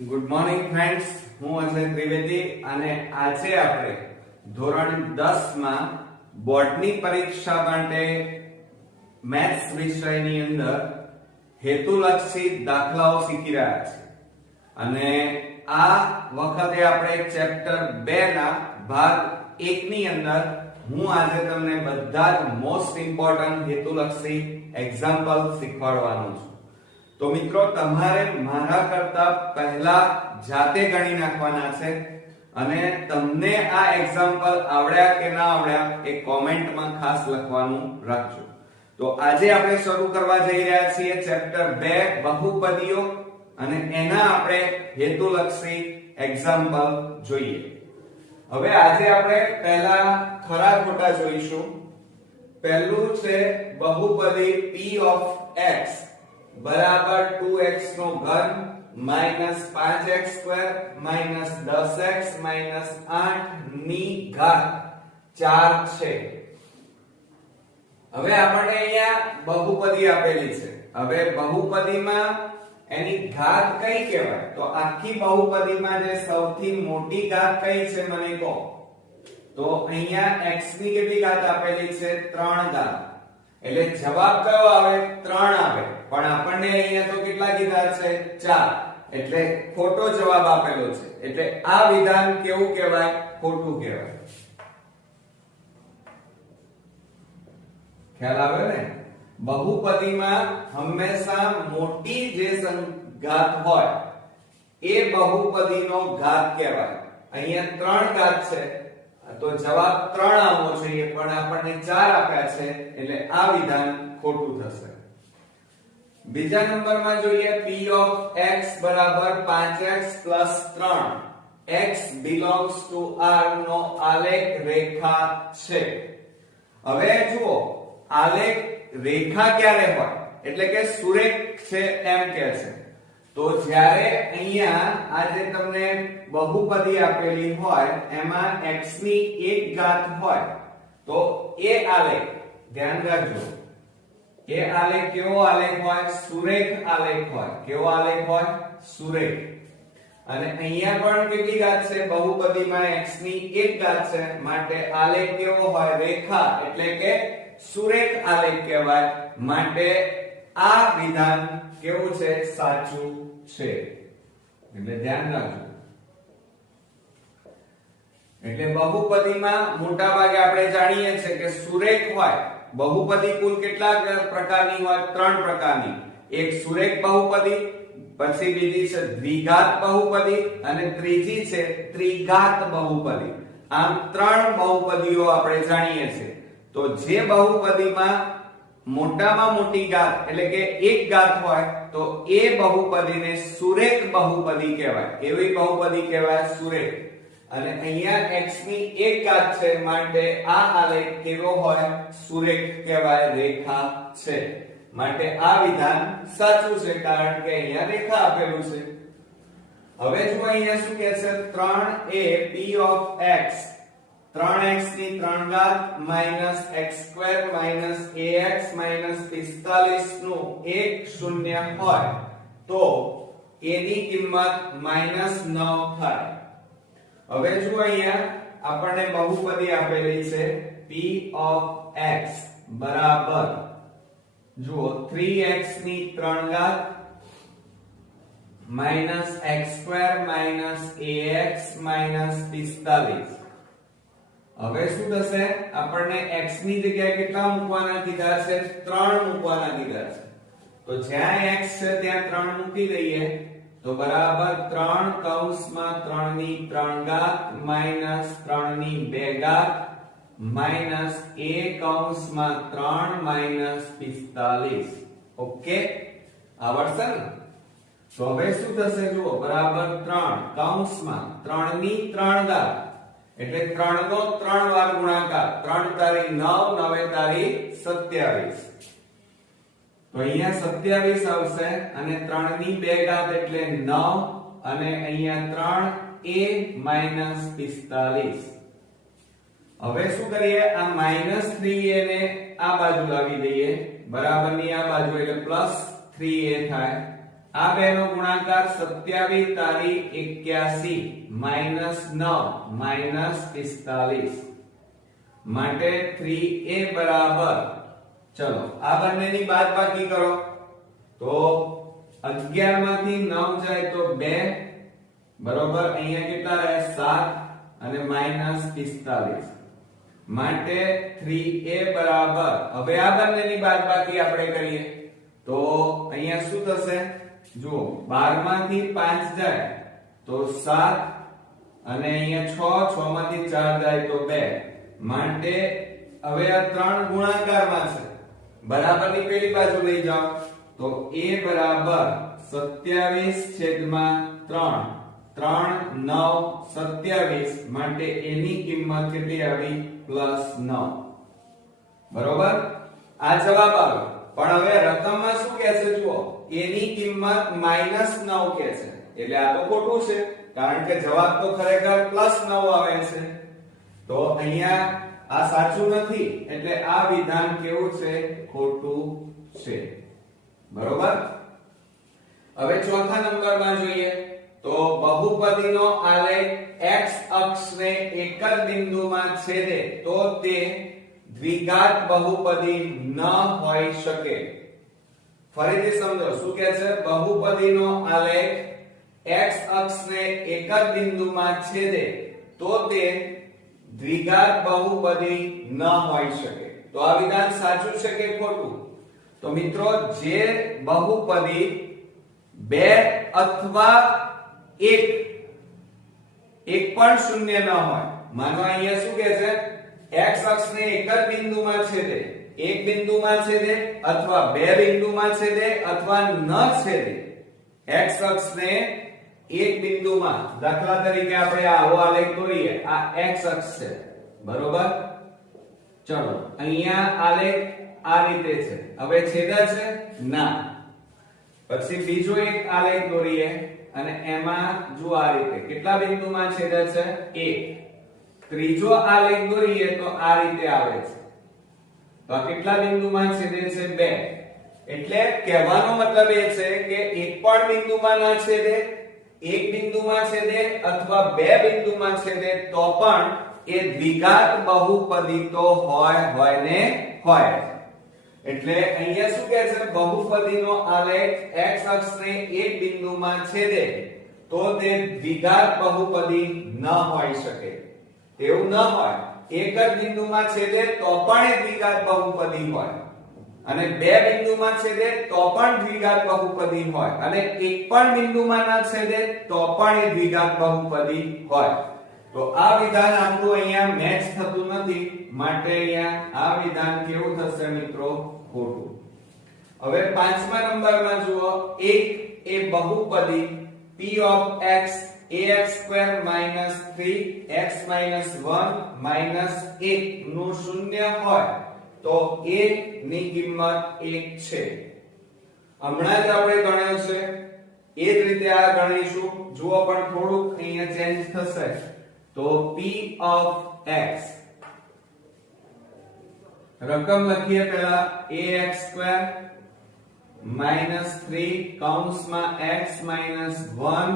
Good morning friends, હું અજય ત્રિવેદી અને આજે આપણે ધોરણ 10 માં બોર્ડની પરીક્ષા માટે મેથ્સ વિષયની અંદર હેતુલક્ષી દાખલાઓ શીખી રહ્યા છીએ અને આ વખતે આપણે ચેપ્ટર 2 ના ભાગ 1 ની અંદર હું આજે તમને બધા જ મોસ્ટ ઇમ્પોર્ટન્ટ હેતુલક્ષી એક્ઝામ્પલ શીખવાડવાનો છું। તો મિત્રો, તમારે મારા કરતા પહેલા જાતે ગણી નાખવાના છે અને તમને આ એક્ઝામ્પલ આવડ્યા કે ના આવડ્યા એ કોમેન્ટમાં ખાસ લખવાનું રાખજો। તો આજે આપણે શરૂ કરવા જઈ રહ્યા છીએ ચેપ્ટર 2 બહુપદીઓ અને એના આપણે હેતુલક્ષી એક્ઝામ્પલ જોઈએ। હવે આજે આપણે પહેલા ખરા ખોટા જોઈશું। પહેલું છે બહુપદી p of x बराबर 2x નો ઘન minus 5x square minus 10x minus 8 ની ઘાત 4 છે। હવે આપણને અહીંયા બહુપદી આપેલી છે। હવે બહુપદીમાં એની ઘાત કઈ કહેવાય? તો આખી બહુપદીમાં જે સૌથી મોટી ઘાત કઈ છે મને કહો। તો અહીંયા x ની કેટલી ઘાત આપેલી છે? 3 ઘાત। એટલે જવાબ કયો આવે? 3 આવે। પણ આપણને અહીંયા તો કેટલા કીધા છે? 4। એટલે ખોટો જવાબ આપેલો છે। એટલે આ વિધાન કેવું કહેવાય? ખોટું કહેવાય। ખ્યાલ આવે ને? બહુપદીમાં હંમેશા મોટી જે ઘાત હોય એ બહુપદીનો ઘાત કહેવાય। અહીંયા 3 ઘાત છે તો જવાબ 3 આવવો જોઈએ, પણ આપણને 4 આપ્યા છે એટલે આ વિધાન ખોટું થશે। બીજા નંબરમાં જોઈએ p of x બરાબર 5x 3 x belongs to R નો આલેખ રેખા છે। હવે જુઓ, આલેખ રેખા ક્યારે હોય? એટલે કે સુરેખ છે એમ કહે છે। તો જ્યારે અહીંયા આ જે તમને બહુપદી આપેલી હોય એમાં x ની એક ઘાત હોય તો એ આલેખ ધ્યાન રાખજો, એ આલેખ કેવો આલેખ હોય? સુરેખ આલેખ હોય। કેવો આલેખ હોય? સુરેખ। અને અહીંયા પણ કેટલી ઘાત છે? બહુપદીમાં x ની એક ઘાત છે, માટે આલેખ કેવો હોય? રેખા, એટલે કે સુરેખ આલેખ કહેવાય। માટે આ વિધાન કેવું છે? સાચું છે। એટલે ધ્યાન રાખજો। એટલે બહુપદીમાં મોટા ભાગે આપણે જાણીએ છીએ કે સુરેખ હોય। બહુપદી કુલ કેટલા પ્રકારની હોય? 3 પ્રકારની। એક સુરેખ બહુપદી, પછી બીજી છે દ્વિઘાત બહુપદી અને ત્રીજી છે ત્રિઘાત બહુપદી। આમ 3 બહુપદીઓ આપણે જાણીએ છીએ। તો જે બહુપદીમાં મોટામાં મોટી ઘાત એટલે કે એક ઘાત હોય તો એ બહુપદીને સુરેખ બહુપદી કહેવાય। એવી બહુપદી કહેવાય સુરેખ। અને અહીંયા x ની એક ઘાત છે માટે આ આલેખ કેવો હોય? સુરેખ કહેવાય, રેખા છે। માટે આ વિધાન સાચું છે, કારણ કે અહીંયા રેખા આપેલું છે। હવે જો અહીંયા શું કહે છે? 3a p of x 3x ની 3 ઘાત minus x² minus ax minus 45 નું 1 શૂન્ય હોય તો a ની કિંમત -9 થાય। હવે જો અહીંયા આપણને બહુપદી આપેલી છે p of x બરાબર જુઓ 3x ની 3 ઘાત minus x² minus ax minus 45। હવે શું થશે? આપણને x ની જગ્યાએ કેટલા મૂકવાના કીધા છે? 3 મૂકવાના કીધા છે। તો જ્યાં x છે ત્યાં 3 મૂકી દઈએ તો બરાબર 3 કૌંસમાં 3 ની 3 ઘાત minus 3 ની 2 ઘાત minus a કૌંસમાં 3 minus 45। ઓકે, આવડશે ને? તો હવે શું થશે? જુઓ, બરાબર 3 કૌંસમાં 3 ની 3 ઘાત એટલે 3 નો 3 વાર ગુણાકાર। 3 તારી 9, 9 તારી 27। તો અહીંયા 27 આવશે અને 3 ની 2 ઘાત એટલે 9 અને અહીંયા 3a - 45। હવે શું કરીએ? આ -3a ને આ બાજુ લાવી દઈએ, બરાબર ની આ બાજુ એટલે +3a થાય। આ બેનો ગુણાકાર 27 તારી 81 -9 -45 માટે 3a બરાબર, ચલો આ બંનેની બાદબાકી કરો તો 11 માંથી 9 જાય તો 2 બરોબર, અહીંયા કેટલા રહે 7 અને -45 માટે 3a બરાબર, હવે આ બંનેની બાદબાકી આપણે કરીએ તો અહીંયા શું થશે, જુઓ 12 માંથી 5 જાય તો 7 અને અહીંયા 6 માંથી 4 જાય તો 2 માટે હવે આ ત્રણ ગુણાકારમાં છે, બરાબરની પેલી બાજુ લઈ જાઓ તો a બરાબર 27/3 3 9 27 માટે a ની કિંમત કેટલી આવી +9 બરોબર, આ જવાબ આવ્યો. પણ હવે રકમમાં શું કહે છે જુઓ, a ની કિંમત -9 કહે છે એટલે આ તો ખોટું છે કારણ કે જવાબ તો ખરેખર +9 આવે છે, તો અહીંયા આ સાચું નથી એટલે આ વિધાન કેવું છે, ખોટું છે બરોબર. હવે ચોથા નંબરમાં જોઈએ તો બહુપદીનો આલેખ x અક્ષને એક જ બિંદુમાં છેદે તો તે દ્વિઘાત બહુપદી ન હોઈ શકે. ફરીથી સમજો શું કહે છે, બહુપદીનો આલેખ x અક્ષને એક જ બિંદુમાં છેદે તો તે દ્વિઘાત બહુપદી ન હોઈ શકે. તો આ વિધાન સાચું છે કે ખોટું? તો મિત્રો જે બહુપદી 2 અથવા 1 પણ શૂન્ય ન હોય, માનો અહીંયા શું કહે છે, x અક્ષને એક જ બિંદુમાં છેદે, એક બિંદુમાં છેદે અથવા 2 બિંદુમાં છેદે અથવા ન છેદે, x અક્ષને એક બિંદુમાં, દાખલા તરીકે આપણે આવો આલેખ દોરીએ, આ x અક્ષ છે બરોબર, ચલો અહીંયા આલેખ આ રીતે છે, હવે છેદે છે ના, પછી બીજો એક આલેખ દોરીએ અને એમાં જો આ રીતે કેટલા બિંદુમાં છેદે છે 1, ત્રીજો આલેખ દોરીએ તો આ રીતે આવે છે, તો આ કેટલા બિંદુમાં છેદે છે 2, એટલે કહેવાનો મતલબ એ છે કે એક પણ બિંદુમાં ના છેદે, એક બિંદુમાં છેદે અથવા 2 બિંદુમાં છેદે તો પણ એ દ્વિઘાત બહુપદી તો હોય ને હોય. એટલે અહીંયા શું કહે છે, બહુપદીનો આલેખ x અક્ષને એક બિંદુમાં છેદે તો તે દ્વિઘાત બહુપદી ન હોઈ શકે. તેવું ન હોય, એક જ બિંદુમાં છેદે તો પણ એ દ્વિઘાત બહુપદી હોય અને 2 બિંદુમાં છેદે તો પણ દ્વિઘાત બહુપદી હોય અને એક પણ બિંદુમાં ના છેદે તો પણ એ દ્વિઘાત બહુપદી હોય. તો આ વિધાન આપણું અહીંયા મેચ થતું નથી માટે અહીંયા આ વિધાન કેવું થશે મિત્રો, ખોટું. હવે પાંચમા નંબરમાં જુઓ, એક એ બહુપદી p of x ax² - 3x - 1 - 1 નું શૂન્ય હોય તો a ની કિંમત 1 છે. હમણાં જ આપણે ગણ્યો છે એ જ રીતે આ ગણીશું, જુઓ પણ થોડુંક અહીંયા ચેન્જ થશે. તો p of x, રકમ લખીએ પહેલા ax² - 3 કૌંસમાં x - 1 - 1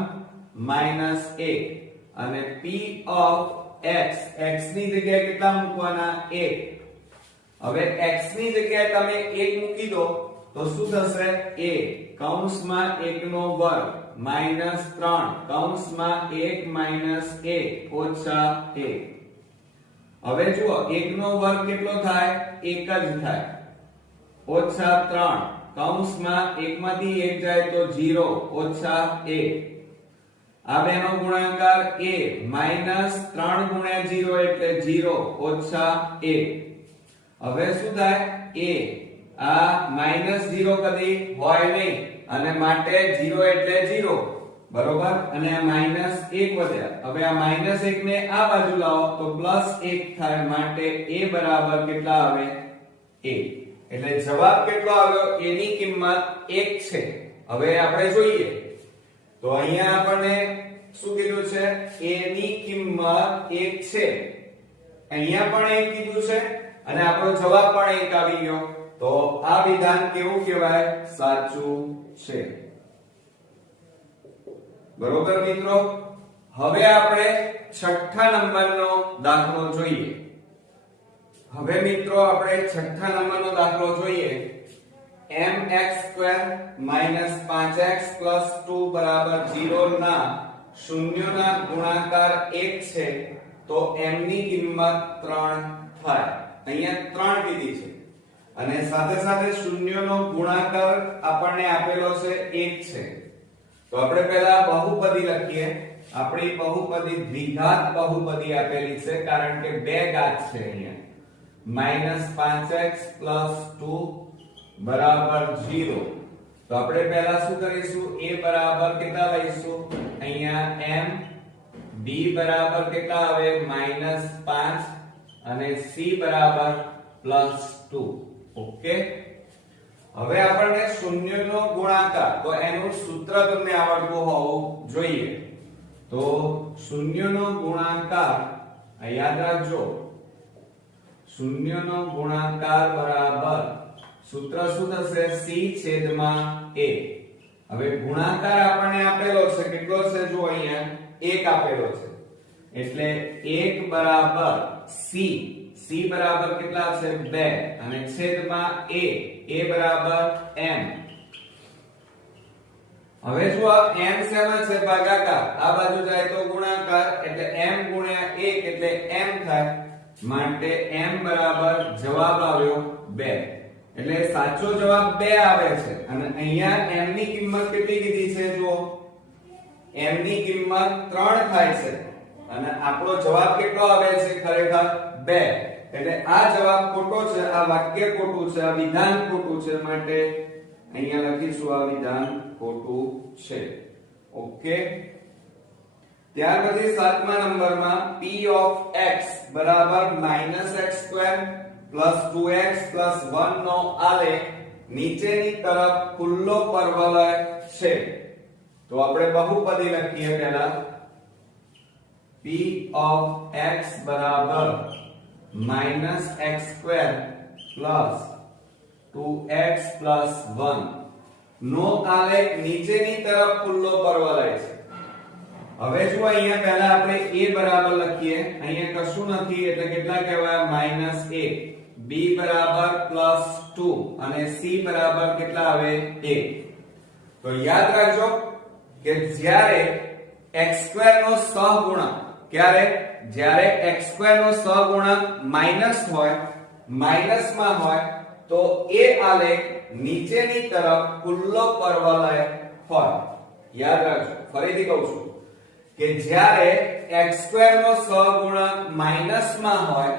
અને p of x, x ની જગ્યાએ કેટલા મૂકવાના 1. હવે x ની જગ્યાએ તમે 1 મૂકી દો તો શું થશે, a કૌંસમાં 1 નો વર્ગ -3 કૌંસમાં 1 - 1 ઓછા 1. હવે જુઓ 1 નો વર્ગ કેટલો થાય, 1 જ થાય, ઓછા 3 કૌંસમાં 1 માંથી 1 જાય તો 0 ઓછા 1. આ બેનો ગુણાકાર a -3 ગુણ્યા 0 એટલે 0 ઓછા 1. હવે શું થાય, a આ -0 કદી હોય નહીં અને માટે 0 એટલે 0 બરોબર, અને આ -1 વધ્યા, હવે આ -1 ને આ બાજુ લાવો તો +1 થાય માટે a બરાબર કેટલા આવે 1. એટલે જવાબ કેટલો આવ્યો, a ની કિંમત 1 છે. હવે આપણે જોઈએ તો અહીંયા આપણને શું કીધું છે, a ની કિંમત 1 છે, અહીંયા પણ 1 કીધું છે અને આપણો જવાબ પણ 1 આવી ગયો. તો આ વિધાન કેવું કહેવાય, સાચું છે. બરોબર મિત્રો, હવે આપણે છઠ્ઠા નંબરનો દાખલો જોઈએ. હવે મિત્રો આપણે છઠ્ઠા નંબરનો દાખલો જોઈએ. mx² - 5x + 2 = 0 ના શૂન્યોના ગુણાકાર 1 છે તો m ની કિંમત 3 થાય. અહીંયા 3 કીધી છે અને સાથે સાથે શૂન્યનો ગુણાકાર આપણને આપેલો છે 1 છે. તો આપણે પહેલા બહુપદી લખીએ. આપણી બહુપદી દ્વિઘાત બહુપદી આપેલી છે કારણ કે બે ઘાત છે અહીંયા. -5x + 2 = 0. તો આપણે પહેલા શું કરીશું? a બરાબર કેટલા લઈશું? અહીંયા m, b બરાબર કેટલા આવે? -5 અને c બરાબર +2. ઓકે, હવે આપણને શૂન્યનો ગુણાકાર, તો એનું સૂત્ર તમને આવડતું હોવું જોઈએ. તો શૂન્યનો ગુણાકાર યાદ રાખજો. શૂન્યનો ગુણાકાર બરાબર સૂત્ર શું થશે? c/a. હવે ગુણાકાર આપણને આપેલો છે કેટલો છે? જો અહીંયા 1 આપેલો છે એટલે 1 બરાબર c. c બરાબર કેટલા છે? 2 અને છેદમાં a બરાબર m. હવે જો આ m શેમાં છે? ભાગાકાર. આ બાજુ જાય તો ગુણાકાર એટલે m * 1 એટલે m થાય. માટે m બરાબર જવાબ આવ્યો 2. એટલે સાચો જવાબ 2 આવે છે. અને અહીંયા m ની કિંમત કેટલી કીધી છે? જો m ની કિંમત 3 થાય છે અને આપણો જવાબ કેટલો આવે છે? ખરેખર 2. એટલે આ જવાબ ખોટો છે, આ વાક્ય ખોટું છે, આ વિધાન ખોટું છે. માટે અહીંયા લખીશું આ વિધાન ખોટું છે. ઓકે, ત્યાર પછી સાતમા નંબરમાં p of x બરાબર -x² + 2x + 1 નો આલેખ નીચેની તરફ ખુલ્લો પરવલય છે. તો આપણે બહુપદી લખીએ પહેલા. p of x બરાબર -x² + 2x + 1 નો આલેખ નીચેની તરફ ખુલ્લો પરવલય છે. હવે જો અહીંયા પહેલા આપણે a બરાબર લખીએ. અહીંયા કશું નથી એટલે કેટલા કહેવાય? -a. b બરાબર +2 અને c બરાબર કેટલા આવે? 1. તો યાદ રાખજો કે જ્યારે x² નો સહગુણક, ક્યારે? જ્યારે x² નો સહગુણક માઈનસ હોય, માઈનસમાં હોય તો એ આલેખ નીચેની તરફ ખુલ્લો પરવલય હોય. યાદ રાખજો, ફરીથી કહું છું કે જ્યારે x² નો સહગુણક માઈનસમાં હોય,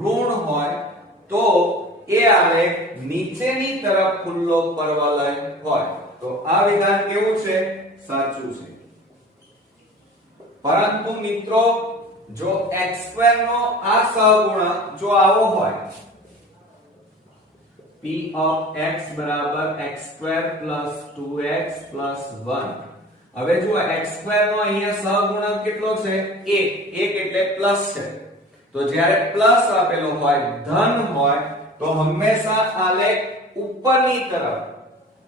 ઋણ હોય તો એ આલેખ નીચેની તરફ ખુલ્લો પરવલય હોય. તો આ વિધાન કેવું છે? સાચું છે. પરંતુ મિત્રો જો x² નો આ સહગુણક જો આવો હોય, p of x બરાબર x² + 2x + 1. હવે જુઓ x² નો અહીંયા સહગુણક કેટલો છે? 1. 1 એટલે પ્લસ છે. તો જ્યારે પ્લસ આપેલો હોય, ધન હોય તો હંમેશા આલેખ ઉપરની તરફ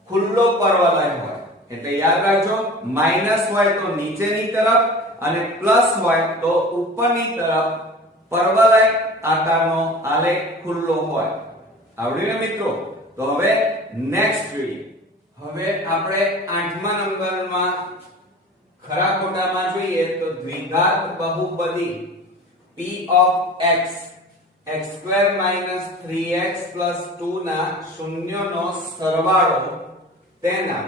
ખુલ્લો પરવલય હોય. એટલે યાદ રાખજો, માઈનસ હોય તો નીચેની તરફ અને પ્લસ હોય તો ઉપરની તરફ પરવલય આકારનો આલેખ ખુલ્લો હોય. આવડ્યું ને મિત્રો? તો હવે નેક્સ્ટ જોઈએ. હવે આપણે 8મા નંબરમાં ખરા ખોટામાં જોઈએ તો દ્વિઘાત બહુપદી p of x x² - 3x + 2 ના શૂન્યનો સરવાળો તેના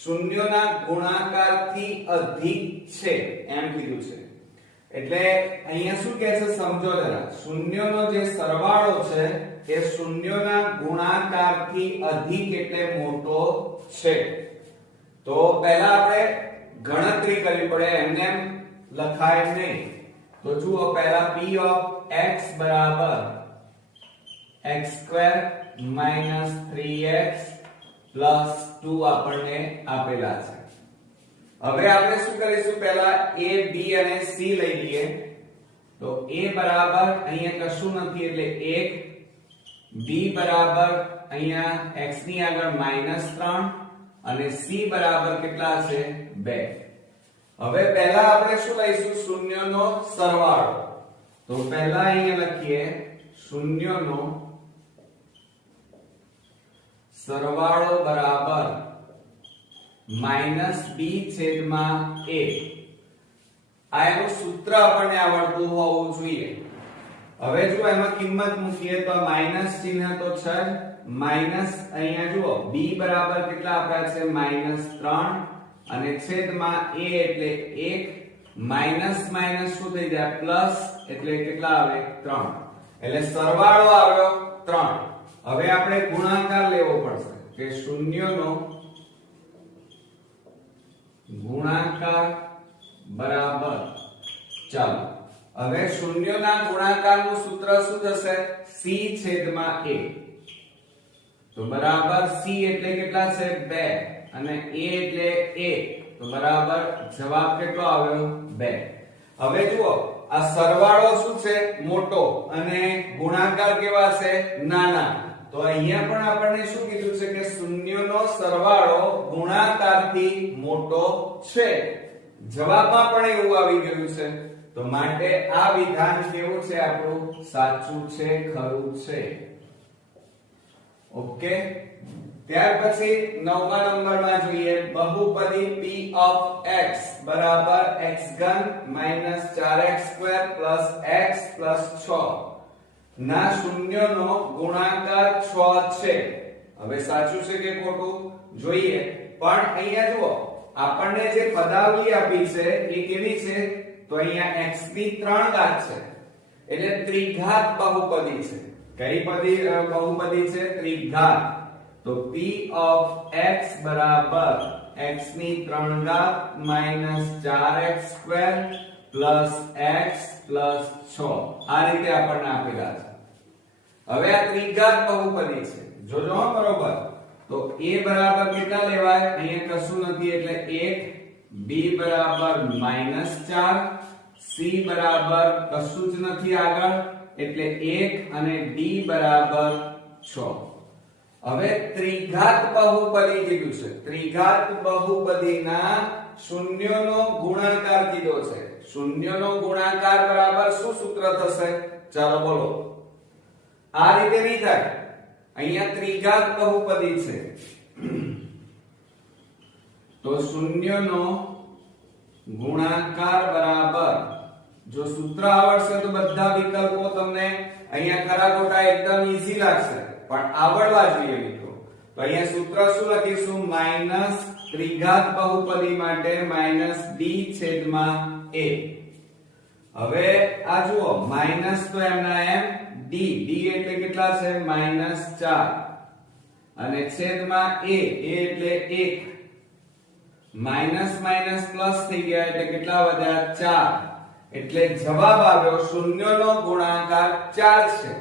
શૂન્યના ગુણાકારથી અધિક છે એમ કીધું છે. એટલે અહીંયા શું કહે છે? સમજો જરા. શૂન્યનો જે સરવાળો છે એ શૂન્યના ગુણાકારથી અધિક એટલે મોટો છે. તો પહેલા આપણે ગણતરી કરવી પડે, એમને એમ લખાય નહીં. તો જુઓ પહેલા p of x બરાબર x² - 3x + 2 આપણને આપેલા છે. હવે આપણે શું કરીશું? પહેલા a, b અને c લઈ લઈએ. તો a બરાબર અહીંયા કશું નથી એટલે 1, b બરાબર અહીંયા x ની આગળ -3 અને c બરાબર કેટલા છે? 2. હવે પહેલા આપણે શું લઈશું શૂન્યનો સરવાળો તો પહેલા અહીંયા લખીએ શૂન્યનો સરવાળો બરાબર -b છેદમાં a આ એનું સૂત્ર આપણને આવડતું હોવું જોઈએ હવે જો એમાં કિંમત મૂકીએ તો માઈનસ ચિહ્ન તો છે માઈનસ અહીંયા જુઓ b બરાબર કેટલા આપ્યા છે -3 અને છેદમાં a એટલે 1 માઈનસ માઈનસ શું થઈ જાય પ્લસ એટલે કેટલા આવે 3 એટલે સરવાળો આવ્યો 3 હવે આપણે ગુણાકાર લેવો પડશે કે શૂન્યનો ગુણાકાર બરાબર ચાલો હવે શૂન્યના ગુણાકારનું સૂત્ર શું થશે c છેદમાં a તો બરાબર c એટલે કેટલા છે 2 અને a એટલે 1 તો બરાબર જવાબ કેટલો આવ્યો 2 હવે જુઓ આ સરવાળો શું છે મોટો અને ગુણાકાર કેવા છે નાના તો અહીંયા પણ આપણને શું કીધું છે કે શૂન્યનો સરવાળો ગુણાકારથી મોટો છે જવાબમાં પણ એવું આવી ગયું છે તો માટે આ વિધાન કેવું છે આપણું સાચું છે ખરું છે ઓકે ત્યાર પછી 9મા નંબરમાં જોઈએ બહુપદી p of x બરાબર x3 4x2 x 6 ના શૂન્યનો ગુણાકાર 6 છે હવે સાચું છે કે ખોટું જોઈએ પણ અહીંયા જુઓ આપણને જે પદાવલી આપી છે એ કેવી છે તો અહીંયા x ની 3 ઘાત છે એટલે ત્રિઘાત બહુપદી છે કઈ બહુપદી છે ત્રિઘાત તો p of x બરાબર x ની 3 ઘાત -4x2 x 6 આ રીતે આપણને આપેલા છે હવે આ ત્રિઘાત બહુપદી છે જોજો બરોબર તો a બરાબર કેટલા લેવાય અહીંયા કશું નથી એટલે 1 b બરાબર -4 c બરાબર કશું જ નથી આગળ એટલે 1 અને d બરાબર 6 હવે ત્રિઘાત બહુપદી કીધું છે ત્રિઘાત બહુપદીના શૂન્યનો ગુણાકાર કીધો છે શૂન્યનો ગુણાકાર બરાબર શું સૂત્ર થશે ચાલો બોલો આ રીતે નહીં થાય અહીંયા ત્રિઘાત બહુપદી છે તો શૂન્યનો ગુણાકાર બરાબર જો સૂત્ર આવડશે તો બધા વિકલ્પો તમને અહીંયા ખરા ખોટા એકદમ ઈઝી લાગશે પણ આવડવા જોઈએ મિત્રો તો અહીંયા સૂત્ર શું લખીશું માઈનસ ત્રિઘાત બહુપદી માટે -d છેદમાં a હવે આ જુઓ માઈનસ તો એમના એમ d એટલે કેટલા છે -4 અને છેદમાં a એટલે 1 માઈનસ માઈનસ પ્લસ થઈ ગયા એટલે કેટલા વધ્યા 4 એટલે જવાબ આવ્યો શૂન્યનો ગુણાકાર 4 છે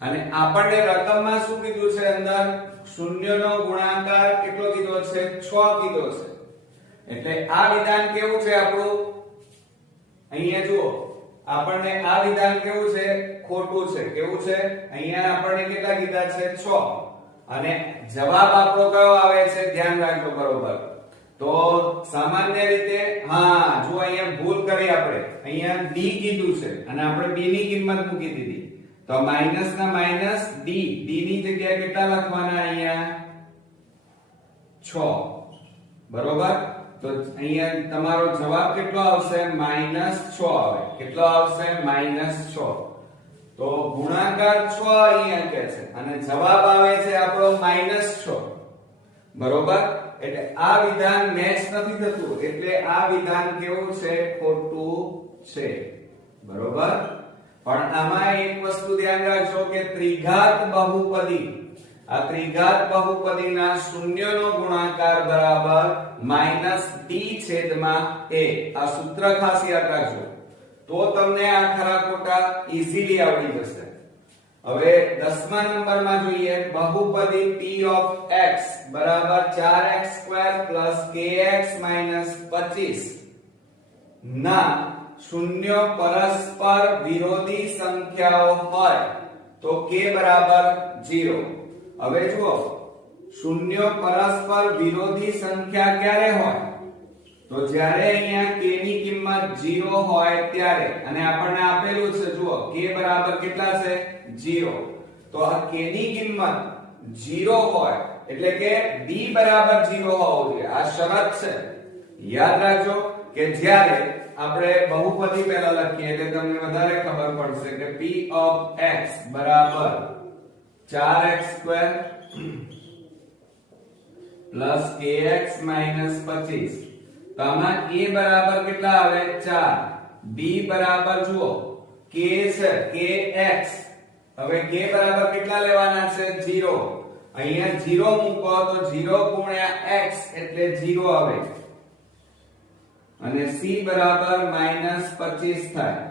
અને આપણને રકમમાં શું કીધું છે અંદર શૂન્યનો ગુણાકાર કેટલો કીધો છે 6 કીધો છે એટલે આ વિધાન કેવું છે આપણું અહીંયા જુઓ આપણને આ વિધાન કેવું છે ખોટું છે કેવું છે અહીંયા આપણને કેટલા કીધા છે 6 અને જવાબ આપણો કયો આવે છે ધ્યાન રાખજો બરોબર તો સામાન્ય રીતે હા જો અહીંયા ભૂલ કરી આપણે અહીંયા d કીધું છે અને આપણે b ની કિંમત મૂકી દીધી તો માઈનસ ના માઈનસ d ની જગ્યાએ કેટલા લખવાના અહીંયા 6 બરોબર તો અહીંયા તમારો જવાબ કેટલો આવશે -6 આવે કેટલો આવશે -6 તો ગુણાકાર 6 અહીંયા કે છે અને જવાબ આવે છે આપણો -6 બરોબર એટલે આ વિધાન મેચ નથી થતું એટલે આ વિધાન કેવું છે ખોટું છે બરોબર પણ આમાં એક વસ્તુ ધ્યાન રાખજો કે ત્રિઘાત બહુપદી આ ત્રિઘાત બહુપદીના શૂન્યનો ગુણાકાર બરાબર -d છેદમાં a આ સૂત્ર ખાસ યાદ રાખજો તો તમને આ ખરા ખોટા ઈઝીલી આવડી જશે હવે 10મા નંબરમાં જોઈએ બહુપદી p of x બરાબર 4x2 kx 25 ના શૂન્ય પરસ્પર વિરોધી સંખ્યાઓ હોય તો k બરાબર 0 હવે જુઓ શૂન્ય પરસ્પર વિરોધી સંખ્યા ક્યારે હોય તો જ્યારે અહીંયા k ની કિંમત 0 હોય ત્યારે, અને આપણને આપેલું છે જુઓ k બરાબર કેટલા છે 0, તો આ k ની કિંમત 0 હોય એટલે કે b બરાબર 0 હોવું જોઈએ, આ શરત છે. યાદ રાખજો કે જ્યારે આપણે બહુપદી પહેલા લખીએ એટલે તમને વધારે ખબર પડશે કે p of x બરાબર 4x² પ્લસ kx માઈનસ 25. તો આમાં a બરાબર કેટલા આવે 4, b બરાબર જુઓ k છે kx. હવે k બરાબર કેટલા લેવાના છે 0, અહીંયા 0 મૂકો તો 0 ગુણ્યા x એટલે 0 આવે, અને c બરાબર -25 થાય,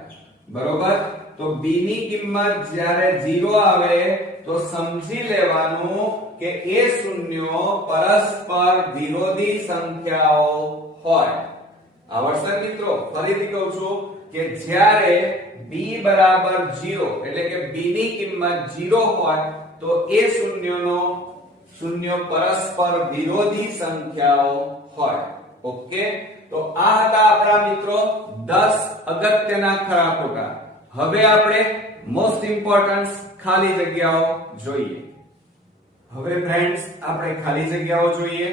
બરોબર. તો b ની કિંમત જ્યારે 0 આવે તો સમજી લેવાનું કે એ શૂન્યો પરસ્પર વિરોધી સંખ્યાઓ હોય. આવડશે મિત્રો? ફરીથી કહું છું કે જ્યારે b બરાબર 0 એટલે કે b ની કિંમત 0 હોય તો એ શૂન્યો પરસ્પર વિરોધી સંખ્યાઓ હોય. ઓકે, તો આ હતા આપણા મિત્રો 10 અગત્યના ખરા ખોટા. હવે આપણે મોસ્ટ ઇમ્પોર્ટન્ટ ખાલી જગ્યાઓ જોઈએ. હવે ફ્રેન્ડ્સ આપણે ખાલી જગ્યાઓ જોઈએ.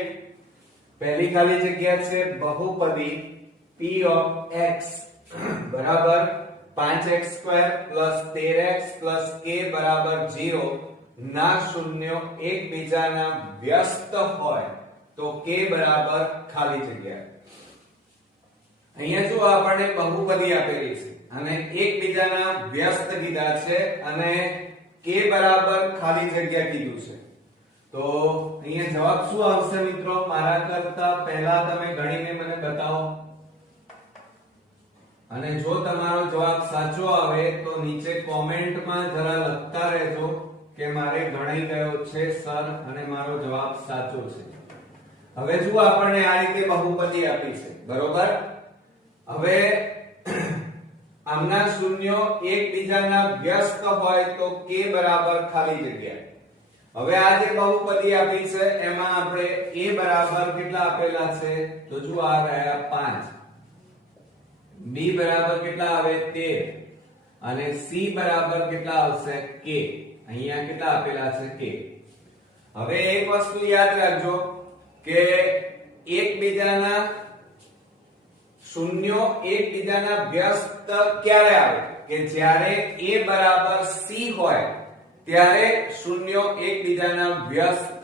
પહેલી ખાલી જગ્યા છે બહુપદી p of x બરાબર 5x² + 13x + k બરાબર 0 ના શૂન્યો એકબીજાના વ્યસ્ત હોય તો k બરાબર ખાલી જગ્યા. અહીંયા જો આપણને બહુપદી આપેલી છે અને એકબીજાના વ્યસ્ત કીધા છે અને k બરાબર ખાલી જગ્યા કીધું છે. તો અહીંયા જવાબ શું આવશે મિત્રો? મારા કરતા પહેલા તમે ગણીને મને બતાવો, અને જો તમારો જવાબ સાચો આવે તો નીચે કોમેન્ટમાં જરા લખતા રહેજો કે મારે ગણાઈ ગયો છે સર અને મારો જવાબ સાચો છે. હવે જો આપણને આ રીતે બહુપદી આપી છે, બરોબર. હવે આમના શૂન્યો એકબીજાના વ્યસ્ત હોય તો k બરાબર ખાલી જગ્યા. હવે આ જે બહુપદી આપી છે એમાં આપણે a બરાબર કેટલા આપેલા છે તો જો આ રહ્યા 5, b બરાબર કેટલા આવે 13 અને c બરાબર કેટલા આવશે k. અહીંયા કેટલા આપેલા છે k. હવે એક વસ્તુ યાદ રાખજો કે એકબીજાના શૂન્યો એકબીજાના વ્યસ્ત ક્યારે આવે કે જ્યારે a બરાબર c હોય ત્યારે શૂન્યો એકબીજાના વ્યસ્ત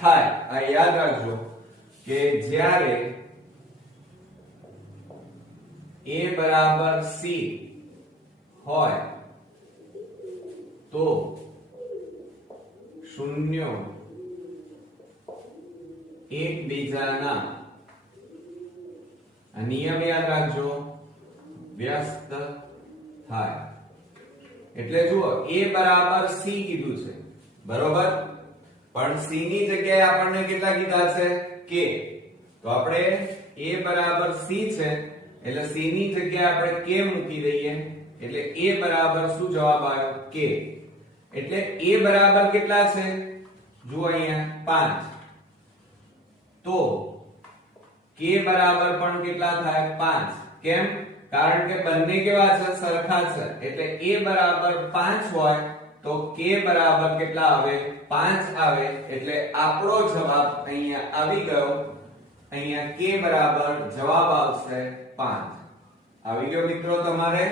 થાય. આ યાદ રાખજો કે જ્યારે a બરાબર c હોય તો શૂન્યો એકબીજાના, આ નિયમ યાદ રાખજો, વ્યસ્ત થાય. એટલે જુઓ a બરાબર c કીધું છે, બરોબર, પણ c ની જગ્યાએ આપણને કેટલા કીધા છે k. તો આપણે a બરાબર c છે એટલે c ની જગ્યાએ આપણે k મૂકી દઈએ એટલે a બરાબર શું જવાબ આવ્યો k. એટલે a બરાબર કેટલા છે જુઓ અહીંયા 5, તો k બરાબર પણ કેટલા થાય 5. કેમ? કારણ કે બંને કેવા છે સરખા છે. એટલે a બરાબર 5 હોય તો k બરાબર કેટલા આવે 5 આવે. એટલે આપણો જવાબ અહીંયા આવી ગયો. અહીંયા k બરાબર જવાબ આવશે 5. આવી ગયો મિત્રો તમારે.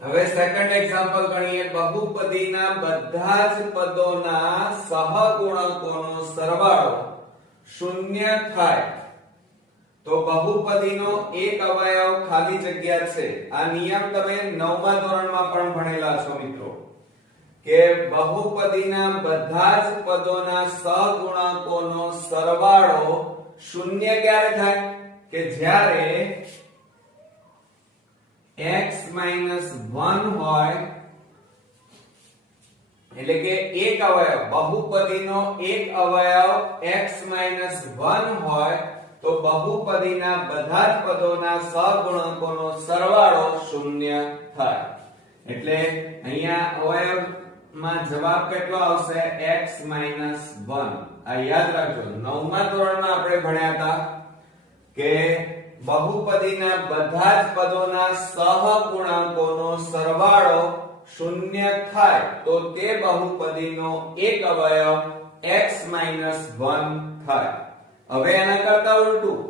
હવે સેકન્ડ એક્ઝામ્પલ ગણીએ. બહુપદીના બધા જ પદોના સહગુણકોનો સરવાળો શૂન્ય થાય તો બહુપદીનો એક અવયવ ખાલી જગ્યા છે. આ નિયમ તમે 9મા ધોરણમાં પણ ભણેલા છો મિત્રો કે બહુપદીના બધા જ પદોના સહગુણકોનો સરવાળો શૂન્ય ક્યારે થાય કે જ્યારે x - 1 હોય. એટલે કે એક અવયવ બહુપદીનો એક અવયવ x - 1 હોય તો બહુપદીના બધા જ પદોના સહગુણકોનો સરવાળો શૂન્ય થાય. એટલે અહીંયા અવયવમાં જવાબ કેટલો આવશે x - 1. આ યાદ રાખજો, 9મા ધોરણમાં આપણે ભણ્યા હતા કે બહુપદીના બધા જ પદોના સહગુણાંકોનો સરવાળો શૂન્ય થાય તો તે બહુપદીનો એક અવયવ x - 1 થાય. હવે એના કરતા ઉલટું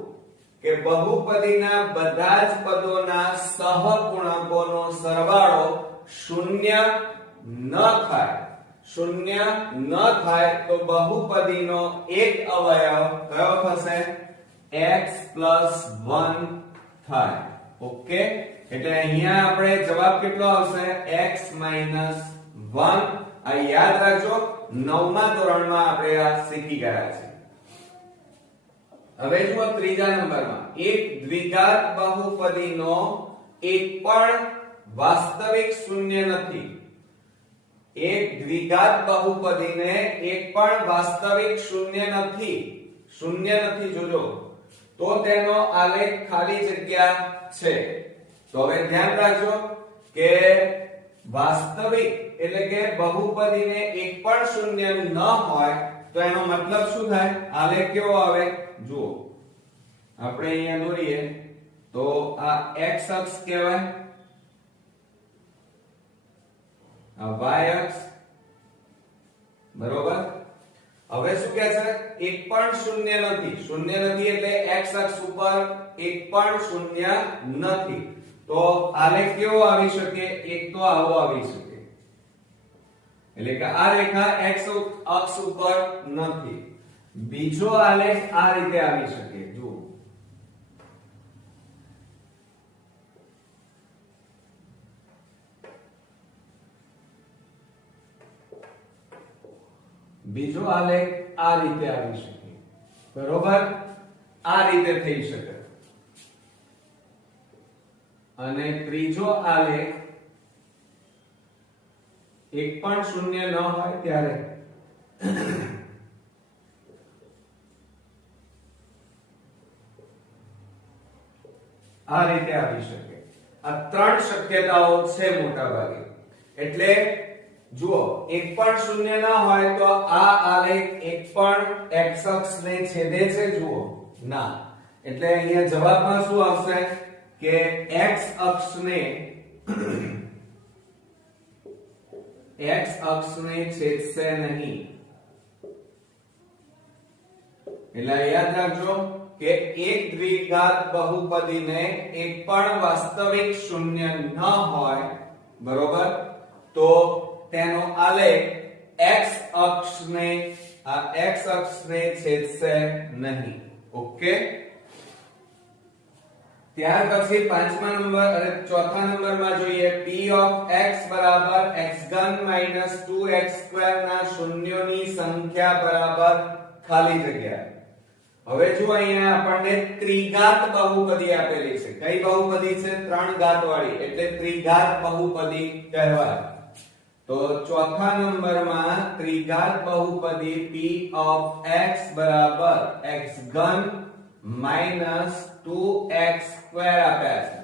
કે બહુપદીના બધા જ પદોના સહગુણાંકોનો સરવાળો શૂન્ય ન થાય તો બહુપદીનો એક અવયવ કયો થશે? x + 1 થાય. ઓકે, એટલે અહીંયા આપણે જવાબ કેટલો આવશે? x - 1. આ યાદ રાખજો, 9મા ધોરણમાં આપણે આ શીખી ગયા છે. હવે જુઓ ત્રીજા નંબરમાં, એક દ્વિઘાત બહુપદીનો એક પણ વાસ્તવિક શૂન્ય નથી. એક દ્વિઘાત બહુપદીને એક પણ વાસ્તવિક શૂન્ય નથી જોજો, તો તેનો આલેખ ખાલી જગ્યા છે. તો હવે ધ્યાન રાખજો કે વાસ્તવિક એટલે કે બહુપદીને એક પણ શૂન્ય ન હોય તો એનો મતલબ શું થાય? આલેખ કેવો આવે? જુઓ, આપણે અહીંયા દોરીએ તો આ x અક્ષ કહેવાય, આ y અક્ષ, બરોબર. હવે શું કહે છે? એક પણ શૂન્ય નથી એટલે x અક્ષ ઉપર એક પણ શૂન્ય નથી. તો આલેખ કેવો આવી શકે? એક તો આવો આવી શકે, એટલે કે આ રેખા x અક્ષ ઉપર નથી. બીજો આલેખ આ રીતે આવી શકે. જુઓ, બીજો આલેખ આ રીતે આવી શકે, બરોબર. આ રીતે થઈ શકે. અને ત્રીજો આલેખ એક પણ શૂન્ય ન હોય ત્યારે આ રીતે આવી શકે. આ ત્રણ શક્યતાઓ છે મોટા ભાગે. એટલે જુઓ, એક પણ શૂન્ય ન હોય તો આ આલેખ એક પણ x અક્ષને છેદે છે? જુઓ, ના. એટલે અહીંયા જવાબમાં શું આવશે કે x અક્ષને છેદશે નહીં. એટલે યાદ રાખજો કે એક દ્વિઘાત બહુપદીને એક પણ વાસ્તવિક શૂન્ય ન હોય, બરોબર, તો તેનો આલેખ x અક્ષને છેદશે નહીં. ઓકે, ત્યાર પછી પાંચમા નંબર અને ચોથા નંબરમાં જોઈએ p of x બરાબર x3 - 2x2 ના શૂન્યોની સંખ્યા બરાબર ખાલી જગ્યા. હવે જો અહીંયા આપણને ત્રિઘાત બહુપદી આપેલી છે. કઈ બહુપદી છે? 3 ઘાત વાળી, એટલે ત્રિઘાત બહુપદી કહેવાય. તો ચોથા નંબરમાં ત્રિઘાત બહુપદી p of x બરાબર x3 - 2x2 આપ્યા છે.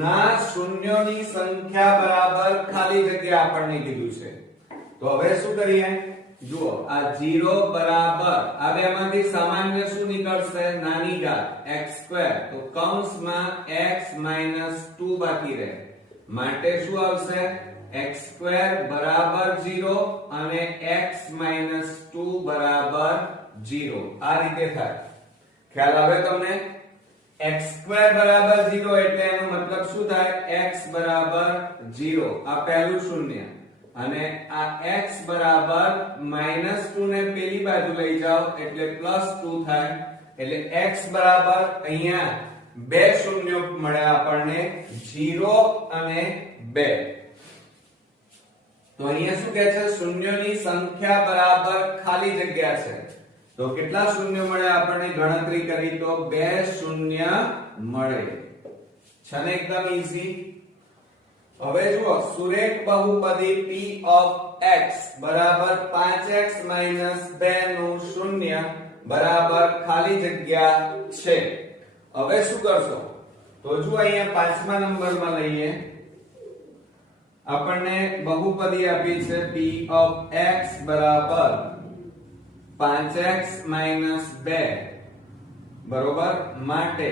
ના શૂન્યોની સંખ્યા બરાબર ખાલી જગ્યા આપણને કીધું છે. તો હવે શું કરીએ? જુઓ, આ 0 બરાબર આ બેમાંથી સામાન્ય શું નીકળશે? નાની ઘાત x2. તો કૌંસમાં x - 2 બાકી રહે, માટે શું આવશે? x2 બરાબર 0 અને x - 2 બરાબર 0. આ રીતે થાય. ખ્યાલ આવે તમને? x2 બરાબર 0 એટલે એનો મતલબ શું થાય? x બરાબર 0, આ પહેલું શૂન્ય, અને આ x બરાબર -2 ને પેલી બાજુ લઈ જાઓ એટલે +2 થાય. એટલે x બરાબર અહીંયા બે શૂન્યો મળ્યા આપણને, 0 અને 2. તો અહીંયા શું કહે છે? શૂન્યોની સંખ્યા બરાબર ખાલી જગ્યા છે. તો કેટલા શૂન્ય મળે? આપણને ગણતરી કરી તો 2 શૂન્ય મળે છે ને, એકદમ ઈઝી. હવે જુઓ, સુરેખ બહુપદી p of x બરાબર 5x - 2 નું શૂન્ય બરાબર ખાલી જગ્યા છે. હવે શું કરશો? તો જો અહીંયા પાંચમા નંબરમાં લઈએ, આપણને બહુપદી આપી છે p of x બરાબર 5x - 2 બરોબર માટે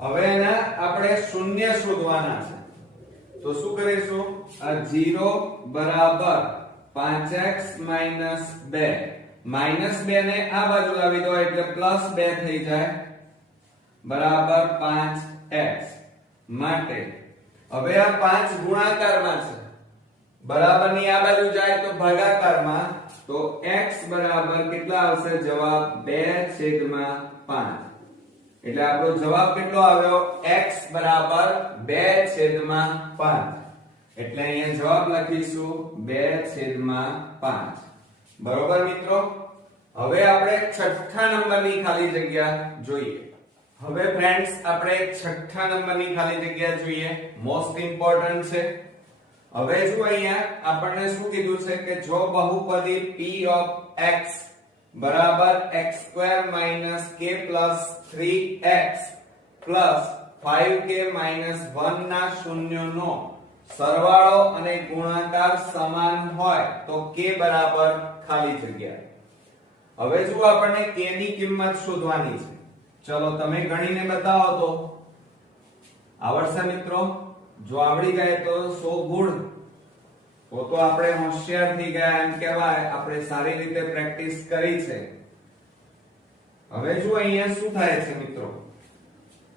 હવે એના આપણે શૂન્ય શોધવાના છે તો શું કરીશું આ 0 બરાબર 5x - 2 -2 ને આ બાજુ લાવી દો એટલે +2 થઈ જાય બરાબર 5x માટે હવે આ 5 ગુણાકારમાં છે બરાબર ની આ બાજુ જાય તો ભાગાકારમાં તો x બરાબર કેટલા આવશે જવાબ 2/5 એટલે આપણો જવાબ કેટલો આવ્યો x બરાબર 2/5 એટલે અહીંયા જવાબ લખીશું 2/5 બરોબર મિત્રો હવે આપણે છઠ્ઠા નંબરની ખાલી જગ્યા જોઈએ હવે ફ્રેન્ડ્સ આપણે છઠ્ઠા નંબરની ખાલી જગ્યા જોઈએ મોસ્ટ ઇમ્પોર્ટન્ટ છે હવે જો અહીંયા આપણને શું કીધું છે કે જો બહુપદી p of x બરાબર x² - k + 3x + 5k - 1 ના શૂન્યનો સરવાળો અને ગુણાકાર સમાન હોય તો k બરાબર ખાલી જગ્યા હવે જો આપણને k ની કિંમત શોધવાની છે ચલો તમે ગણીને બતાવો તો આવડશે મિત્રો જો આવડી જાય તો 100 ગુણ તો આપણે હોશિયાર થઈ ગયા એમ કહેવાય આપણે સારી રીતે પ્રેક્ટિસ કરી છે હવે જો અહીંયા શું થાય છે મિત્રો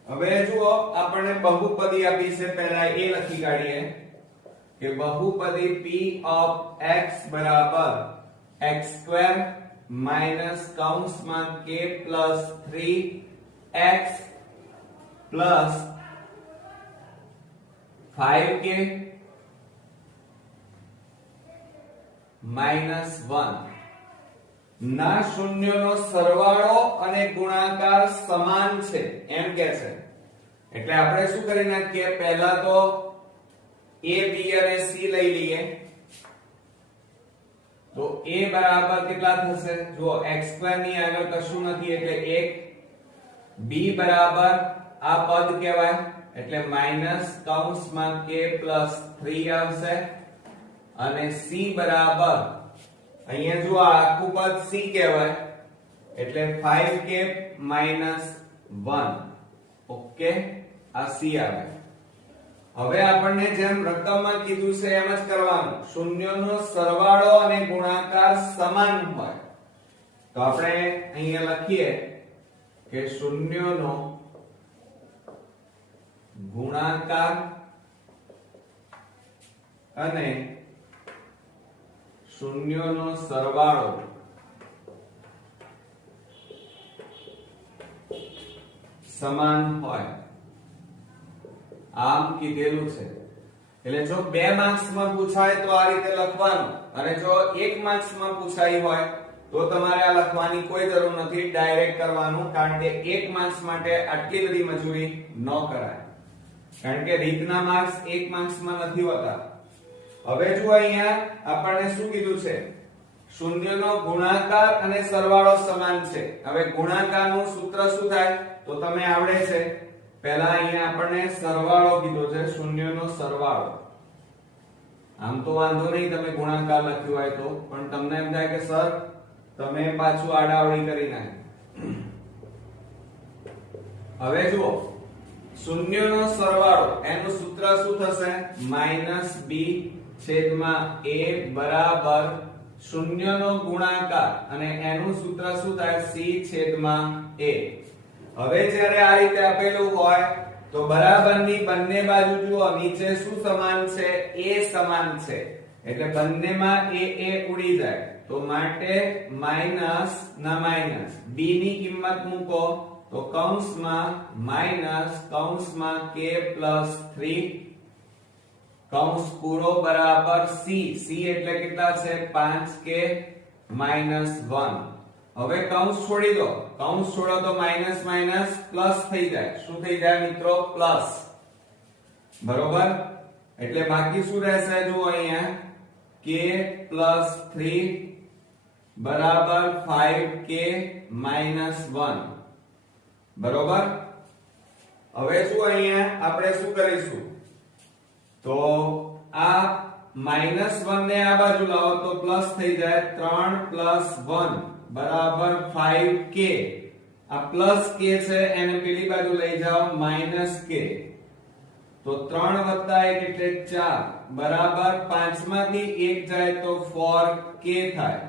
હવે જુઓ આપણને બહુપદી આપી છે પહેલા એ લખી કાઢીએ કે બહુપદી p of x બરાબર x² - કૌંસમાં k + 3x + 5k -1 ના શૂન્યનો સરવાળો અને ગુણાકાર સમાન છે એમ કે છે એટલે આપણે શું કરી નાખીએ પહેલા તો a b અને c લઈ લઈએ તો a બરાબર કેટલા થશે જો x² ની આગળ કશું નથી એટલે 1 b બરાબર આ પદ કહેવાય એટલે કૌંસમાં k + 3 આવશે અને c બરાબર અહીંયા જો આ આખું પદ c કહેવાય એટલે 5k - 1 ઓકે આ c આવે હવે આપણને જેમ રકમમાં કીધું છે એમ જ કરવાનું શૂન્યનો સરવાળો અને ગુણાકાર સમાન હોય તો આપણે અહીંયા લખીએ કે શૂન્યનો ગુણાકાર અને શૂન્યનો સરવાળો સમાન હોય આમ કીધેલું છે એટલે જો 2 માર્ક્સમાં પૂછાય તો આ રીતે લખવાનું અને જો 1 માર્ક્સમાં પૂછાય હોય તો તમારે આ લખવાની કોઈ જરૂર નથી ડાયરેક્ટ કરવાનું કારણ કે 1 માર્ક્સ માટે આટલી બધી મજૂરી ન કરાય કારણ કે રીતના માર્ક્સ 1 માર્ક્સમાં નથી હોતા હવે જો અહીંયા આપણને શું કીધું છે શૂન્યનો ગુણાકાર અને સરવાળો સમાન છે હવે ગુણાકારનું સૂત્ર શું થાય તો તમે આવડે છે પહેલા અહીંયા આપણને સરવાળો કીધો છે શૂન્યનો સરવાળો આમ તો વાંધો નહીં તમે ગુણાકાર લખ્યો હોય તો પણ તમને એમ થાય કે સર તમે પાછું આડાવડી કરી નાખી હવે જુઓ શૂન્યનો સરવાળો એનું સૂત્ર શું થશે -b/a બરાબર શૂન્યનો ગુણાકાર અને એનું સૂત્ર શું થાય c/a હવે જ્યારે આ રીતે આપેલું હોય તો બરાબરની બંને બાજુ જુઓ નીચે શું સમાન છે a સમાન છે એટલે બંનેમાં a ઉડી જાય તો માટે માઈનસ ના માઈનસ b ની કિંમત મૂકો તો કૌંસમાં k + 3 કૌંસ પૂરો બરાબર c એટલે કેટલા છે 5k - 1 હવે કૌંસ છોડી દો કૌંસ છોડો તો માઈનસ માઈનસ પ્લસ થઈ જાય શું થઈ જાય મિત્રો પ્લસ બરોબર એટલે બાકી શું રહેશે જુઓ અહીંયા k + 3 બરાબર 5k - 1 બરોબર હવે શું અહીંયા આપણે શું કરીશું તો આ -1 ને આ બાજુ લાવો તો પ્લસ થઈ જાય 3 + 1 બરાબર 5k આ પ્લસ k છે એને પેલી બાજુ લઈ જાઓ માઈનસ k, તો 3 વત્તા 1 એટલે 4 બરાબર 5 માંથી 1 જાય તો 4k થાય.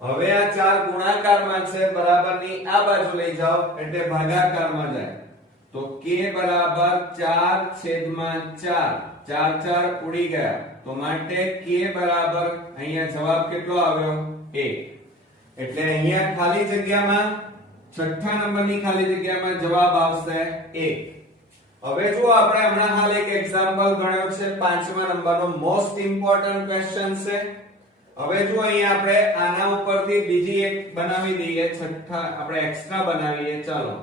હવે આ 4 ગુણાકારમાં છે, બરાબરની આ બાજુ લઈ જાઓ એટલે ભાગાકારમાં જાય, તો k બરાબર 4/4, 4 4 ઉડી ગયા, તો માટે k બરાબર અહીંયા જવાબ કેટલો આવ્યો 1. એટલે અહીંયા ખાલી જગ્યામાં છઠ્ઠા નંબરની ખાલી જગ્યામાં જવાબ આવશે 1. હવે જો આપણે હમણાં હાલ એક એક્ઝામ્પલ ગણ્યો છે 5મા નંબરનો મોસ્ટ ઇમ્પોર્ટન્ટ ક્વેશ્ચન છે. હવે જો અહીંયા આપણે આના ઉપરથી બીજી એક બનાવી દઈએ, છઠ્ઠા આપણે એક્સ્ટ્રા બનાવીએ. ચાલો,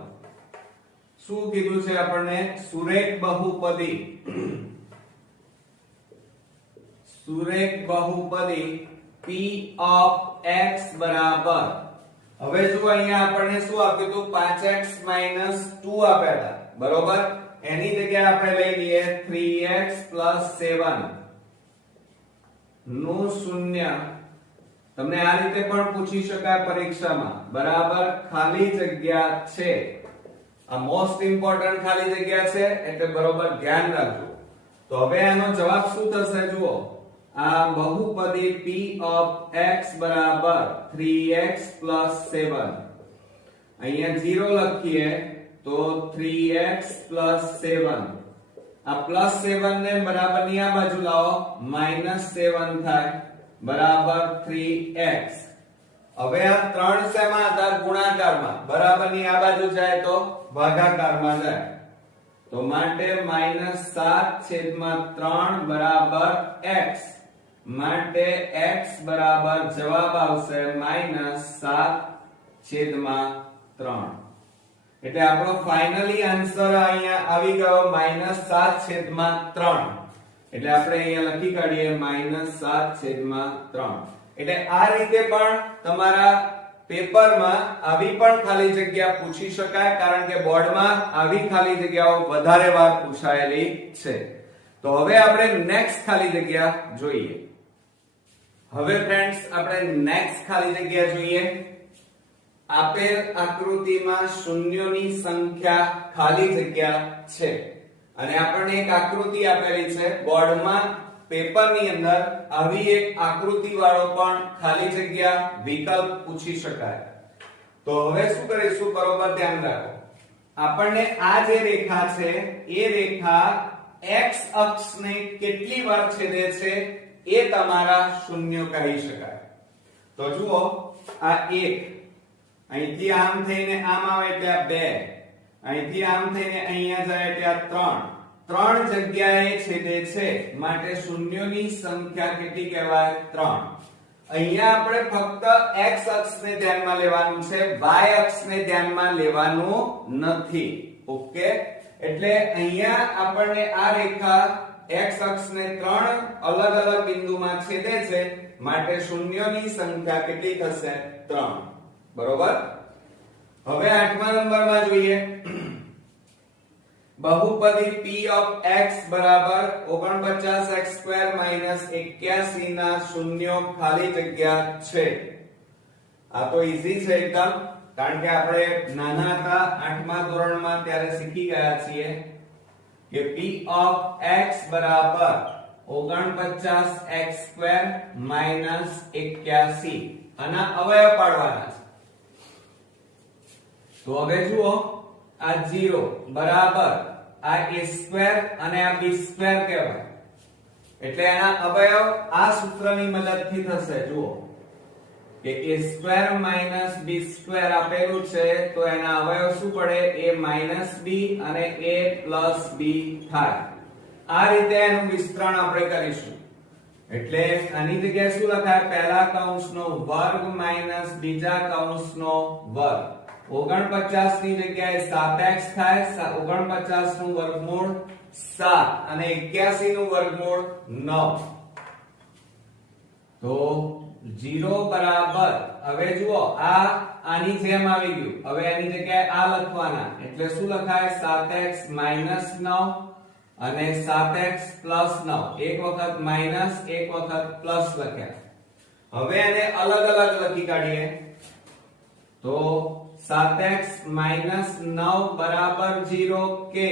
શું કીધું છે આપણને? સુરેખ બહુપદી. સુરેખ બહુપદી p of x બરાબર, હવે જો અહીંયા આપણને શું આપ્યું હતું? 5x 2 આપ્યા હતા, બરોબર. એની જગ્યાએ આપણે લઈ લઈએ 3x 7 નું શૂન્ય. તમને આ રીતે પણ પૂછી શકાય પરીક્ષામાં, બરાબર. ખાલી જગ્યા છે, આ મોસ્ટ ઇમ્પોર્ટન્ટ ખાલી જગ્યા છે, એટલે બરોબર ધ્યાન રાખજો. તો હવે આનો જવાબ શું થશે? જુઓ, આ બહુપદી p of x બરાબર 3x 7, અહીંયા 0 લખીએ તો 3x 7, આ +7 ને બરાબર ની આ બાજુ લાવો -7 થાય, બરાબર 3x. હવે આ 3 શેમાં હતા? ગુણાકારમાં, બરાબર ની આ બાજુ જાય તો ભાગાકારમાં જાય, તો માટે -7/3 બરાબર x, માટે x બરાબર જવાબ આવશે -7/3. એટલે આપણો ફાઇનલી આન્સર અહીંયા આવી ગયો -7/3. એટલે આપણે અહીંયા લખી કાઢીએ -7/3. એટલે આ રીતે પણ તમારા પેપરમાં આવી પણ ખાલી જગ્યા પૂછી શકાય, કારણ કે બોર્ડમાં આવી ખાલી જગ્યાઓ વધારે વાર પૂછાયેલી છે. તો હવે આપણે નેક્સ્ટ ખાલી જગ્યા જોઈએ. હવે ફ્રેન્ડ્સ આપણે નેક્સ્ટ ખાલી જગ્યા જોઈએ. આપેલ આકૃતિમાં શૂન્યોની સંખ્યા ખાલી જગ્યા છે, અને આપણને એક આકૃતિ આપેલી છે બોર્ડમાં, પેપરની અંદર આવી એક આકૃતિ વાળો પણ ખાલી જગ્યા વિકલ્પ પૂછી શકાય. તો હવે શું કરીશું? બરોબર ધ્યાન રાખો. આપણને આ જે રેખા છે એ રેખા x અક્ષને કેટલી વાર છેદે છે એ તમારા શૂન્ય કહી શકાય. તો જુઓ, આ 1 અહીંથી આમ થઈને આમ આવે એટલે આ 2, અહીંથી આમ થઈને અહીંયા જાય એટલે આ 3 જગ્યાએ છેદે છે, માટે શૂન્યોની સંખ્યા કેટલી કહેવાય? 3. અહીંયા આપણે ફક્ત x અક્ષને ધ્યાનમાં લેવાનું છે, y અક્ષને ધ્યાનમાં લેવાનું નથી. ઓકે, એટલે અહીંયા આપણને આ રેખા x અક્ષને 3 અલગ અલગ બિંદુમાં છેદે છે, માટે શૂન્યોની સંખ્યા કેટલી થશે? 3. બરોબર. હવે 8મા નંબરમાં જોઈએ. બહુપદી p of x બરાબર 49x² - 81 ના શૂન્યો ખાલી જગ્યા છે. આ તો ઈઝી છે એકદમ, કારણ કે આપણે નાના હતા 8મા ધોરણમાં ત્યારે શીખી ગયા છીએ કે p of x બરાબર 49x² - 81. આના અવયવ પાડવાના છે. તો હવે જુઓ, આ 0 બરાબર આ a² અને આ b² કહેવાય, એટલે એના અવયવ આ સૂત્રની મદદથી થશે. જુઓ કે a² - b² આપેલું છે, તો એના અવયવ શું પડે? a - b અને a + b થાય. આ રીતે એનું વિસ્તરણ આપણે કરીશું. એટલે આની જગ્યાએ શું લખાય? પહેલા કૌંસનો વર્ગ માઈનસ બીજા કૌંસનો વર્ગ. 49 ની જગ્યાએ 7x થાય, 49 નું વર્ગમૂળ 7 અને 81 નું વર્ગમૂળ 9. તો 0 બરાબર, હવે જુઓ આ આની જેમ આવી ગયું. હવે એની જગ્યાએ આ લખવાના, એટલે શું લખાય? 7x - 9 અને 7x + 9. એક વખત માઈનસ એક વખત પ્લસ લખ્યા. હવે એને અલગ અલગ લખી કાઢીએ. તો 7x માઇનસ 9 બરાબર 0 કે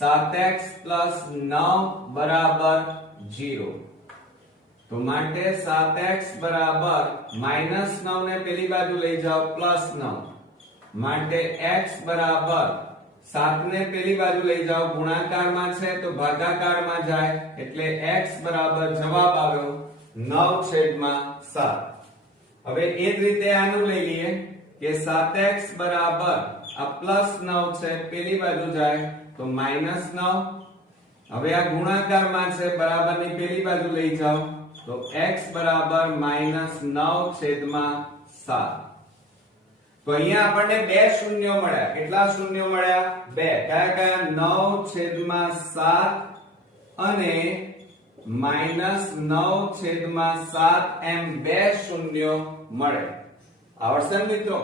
7x પ્લસ 9 બરાબર 0? તો માટે 7x બરાબર માઇનસ 9 ને પેલી બાજુ લઈ જાઓ પ્લસ 9 માટે x બરાબર 7 ને પેલી બાજુ લઈ જાઓ ગુણાકારમાં છે તો ભાગાકારમાં જાય એટલે x બરાબર જવાબ આવ્યો 9/7. હવે એ જ રીતે આનું લઈ લઈએ કે 7x બરાબર આ પ્લસ 9 છે પેલી બાજુ જાય તો માઇનસ 9. હવે આ ગુણાકારમાં છે બરાબરની પેલી બાજુ લઈ જાઓ તો x બરાબર માઇનસ 9/7. તો અહીંયા આપણને બે શૂન્યો મળ્યા. કેટલા શૂન્યો મળ્યા? બે. કયા કયા? 9/7 અને માઇનસ 9/7 એમ બે શૂન્યો મળે. આવડશે મિત્રો?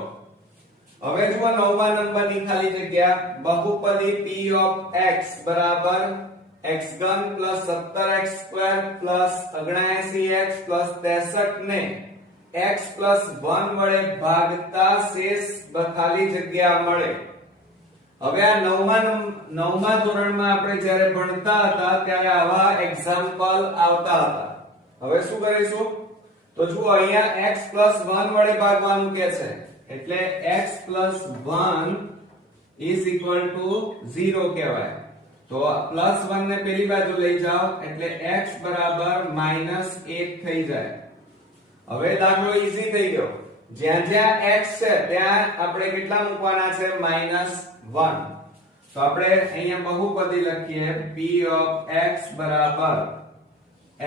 હવે જુઓ 9મા નંબરની ખાલી જગ્યા બહુપદી p of x બરાબર x3 plus 17x2 plus 79x plus 63 ને x plus 1 વડે ભાગતા શેષ ખાલી જગ્યા મળે. હવે આ 9મા ધોરણમાં આપણે જ્યારે ભણતા હતા ત્યારે આવા એક્ઝામ્પલ આવતા હતા. હવે શું કરીશું? તો જુઓ અહીંયા x plus 1 વડે ભાગવાનું કે છે એટલે x plus 1 is equal to 0 કહેવાય. તો પ્લસ 1 ને પેલી બાજુ લઈ જાઓ એટલે x બરાબર -1 થઈ જાય. હવે દાખલો ઈઝી થઈ ગયો. જ્યાં જ્યાં x છે ત્યાં આપણે કેટલા મૂકવાના છે? -1. તો આપણે અહીંયા બહુપદી લખીએ p of x બરાબર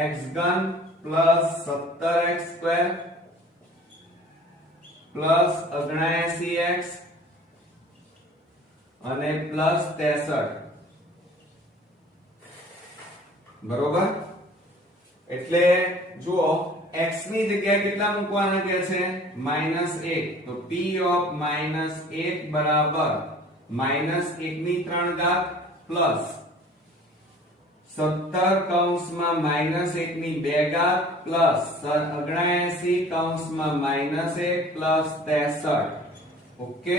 x3 plus 17x2 plus 79x અને plus 63. બરોબર? એટલે જુઓ x ની જગ્યાએ કેટલા મૂકવાના કે છે? -1. તો p of -1 બરાબર -1/3 પ્લસ 17 કૌંસમાં -1/2 પ્લસ 79 કૌંસમાં -1 પ્લસ 63. ઓકે.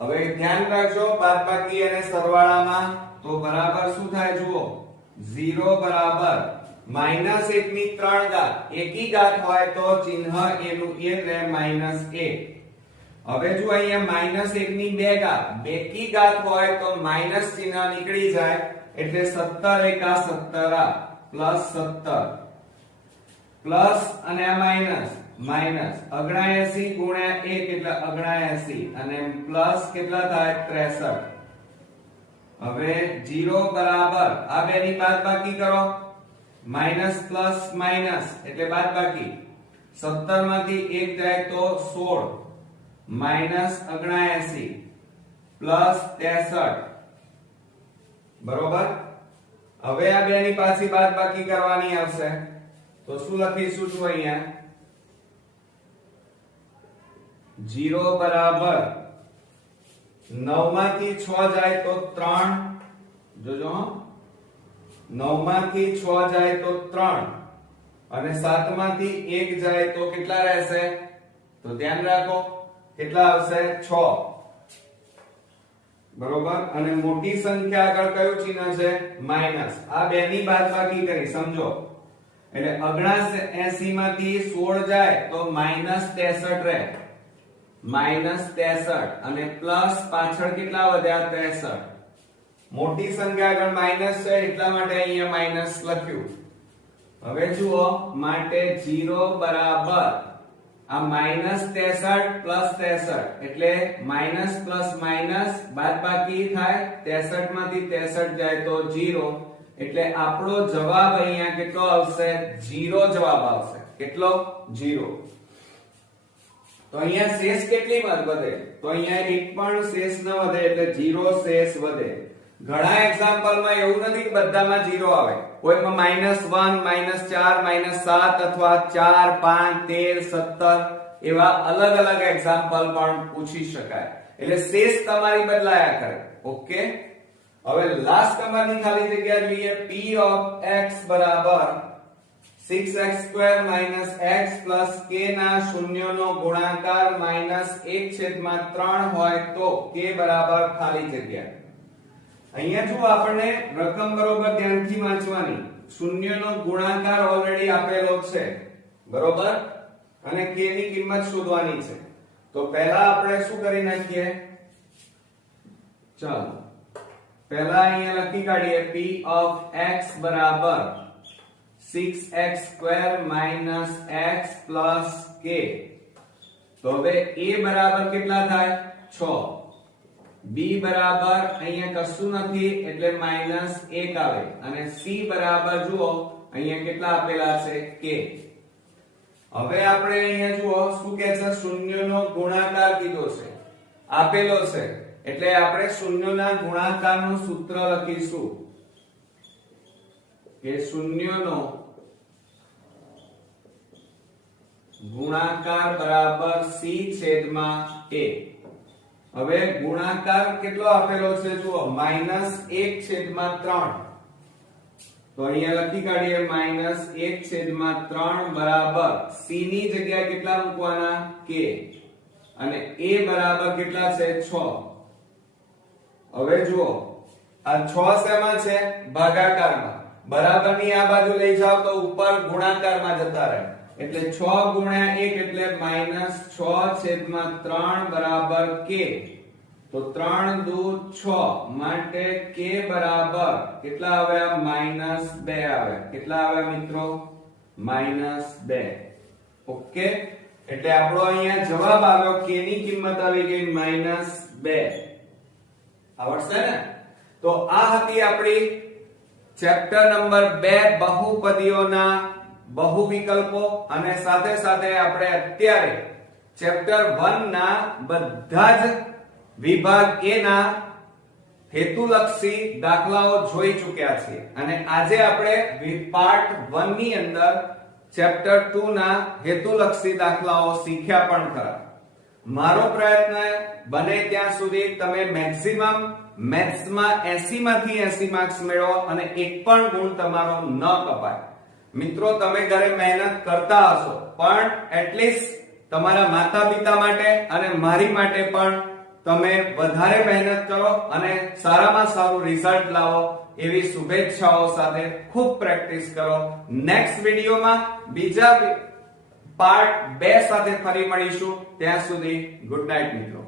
હવે ધ્યાન રાખજો બાદબાકી અને સરવાળામાં તો બરાબર શું થાય? જુઓ 0 બરાબર -1/3 એકી ઘાત હોય તો ચિહ્ન એનું એ રહે -1. હવે જો અહીંયા -1/2 બેકી ઘાત હોય તો માઈનસ ચિહ્ન નીકળી જાય એટલે 17 એકા 17 પ્લસ 17 પ્લસ અને આ માઈનસ 79 ગુણ્યા 1 એટલે 79 અને પ્લસ કેટલા થાય? 63. હવે 0 બરાબર આ બેની બાદબાકી કરો માઈનસ પ્લસ માઈનસ એટલે બાદબાકી 17 માંથી 1 જાય તો 16 માઈનસ 79 પ્લસ 63. બરોબર? હવે આ બેની પાછી બાદબાકી કરવાની આવશે તો શું લખીશું? જો અહીંયા 0 બરાબર 9 માંથી 6 જાય તો 3. જોજો 9 માંથી 6 જાય તો 3 અને 7 માંથી 1 જાય તો કેટલા રહેશે? તો ધ્યાન રાખો કેટલા આવશે? 6. બરોબર? અને મોટી સંખ્યા આગળ કયું ચિહ્ન છે? માઈનસ. આ બેની બાદબાકી કરી સમજો એટલે 79 માંથી 16 જાય તો -63 રહે -63 અને પ્લસ પાછળ કેટલા વધ્યા? 63. મોટી સંખ્યા આગળ માઈનસ છે એટલા માટે અહીંયા માઈનસ લખ્યું. હવે જુઓ માટે 0 બરાબર આ -63 પ્લસ 63 એટલે માઈનસ પ્લસ માઈનસ બાદબાકી થાય 63 માંથી 63 જાય તો 0 એટલે આપણો જવાબ અહીંયા કેટલો આવશે? 0 જવાબ આવશે. કેટલો? 0. તો અહીંયા શેષ કેટલી વધે? તો અહીંયા એક પણ શેષ ન વધે એટલે 0 શેષ વધે. ઘણા એક્ઝામ્પલમાં એવું નથી કે બધામાં 0 આવે. કોઈમાં -1 -4 -7 અથવા 4 5 13 17 એવા અલગ અલગ એક્ઝામ્પલ પણ પૂછી શકાય. એટલે શેષ તમારી બદલાયા કરે. ઓકે. હવે લાસ્ટ નંબરની ખાલી જગ્યા જોઈએ p of x બરાબર 6x² - x + k ના શૂન્યનો ગુણાકાર -1/3 હોય તો k બરાબર ખાલી જગ્યા. અહીંયા જો આપણને રકમ બરોબર ધ્યાનથી વાંચવાની. શૂન્યનો ગુણાકાર ઓલરેડી આપેલો છે, બરોબર, અને k ની કિંમત શોધવાની છે. તો પહેલા આપણે શું કરી નાખીએ, ચાલો પહેલા અહીંયા લખી કાઢીએ p of x બરાબર 6x² - x + k. તો હવે a બરાબર કેટલા થાય, 6. b બરાબર અહીંયા કશું નથી એટલે -1 આવે, અને c બરાબર જુઓ અહીંયા કેટલા આપેલા છે, k. હવે આપણે અહીંયા જુઓ શું કહે છે, શૂન્યનો ગુણાકાર કીધો છે, આપેલો છે, એટલે આપણે શૂન્યના ગુણાકારનું સૂત્ર લખીશું કે શૂન્યનો ગુણાકાર બરાબર c/a. હવે ગુણાકાર કેટલો આપેલો છે જુઓ, -1/3. તો અહીંયા લખી કાઢીએ -1/3 બરાબર c ની જગ્યાએ કેટલા મૂકવાના, k, અને a બરાબર કેટલા છે, 6. હવે જુઓ આ 6 શેમાં છે, ભાગાકારમાં. બરાબરની આ બાજુ લઈ જાવ તો ઉપર ગુણાકારમાં જતા રહે, એટલે 6 × 1 એટલે -6/3 બરાબર k. તો 3 દુ 6 માટે k બરાબર કેટલા આવ્યા, -2 આવે. કેટલા આવ્યા મિત્રો, -2. ઓકે, એટલે આપણો અહીંયા જવાબ આવ્યો, k ની કિંમત આવી ગઈ -2. આવડશે ને? તો આ હતી આપણી ચેપ્ટર નંબર 2 બહુપદીઓના બહુ વિકલ્પો, અને સાથે સાથે આપણે અત્યારે ચેપ્ટર 1 ના બધા જ વિભાગ A ના હેતુલક્ષી દાખલાઓ જોઈ ચૂક્યા છીએ, અને આજે આપણે પાર્ટ 1 ની અંદર ચેપ્ટર 2 ના હેતુલક્ષી દાખલાઓ શીખ્યા પણ ખરા. મારો પ્રયત્ન બને ત્યાં સુધી તમે મેક્સિમમ મેથ્સમાં 80 માંથી 80 માર્ક્સ મેળવો અને એક પણ ગુણ તમારો ન કપાય. મિત્રો તમે ઘરે મહેનત કરતા હશો, પણ એટલીસ્ટ તમારા માતા પિતા માટે અને મારી માટે પણ તમે વધારે મહેનત કરો અને સારામાં સારું રિઝલ્ટ લાવો એવી શુભેચ્છાઓ સાથે ખૂબ પ્રેક્ટિસ કરો. નેક્સ્ટ વિડિયોમાં બીજા પાર્ટ 2 સાથે ફરી મળીશું. ત્યાં સુધી ગુડ નાઇટ મિત્રો.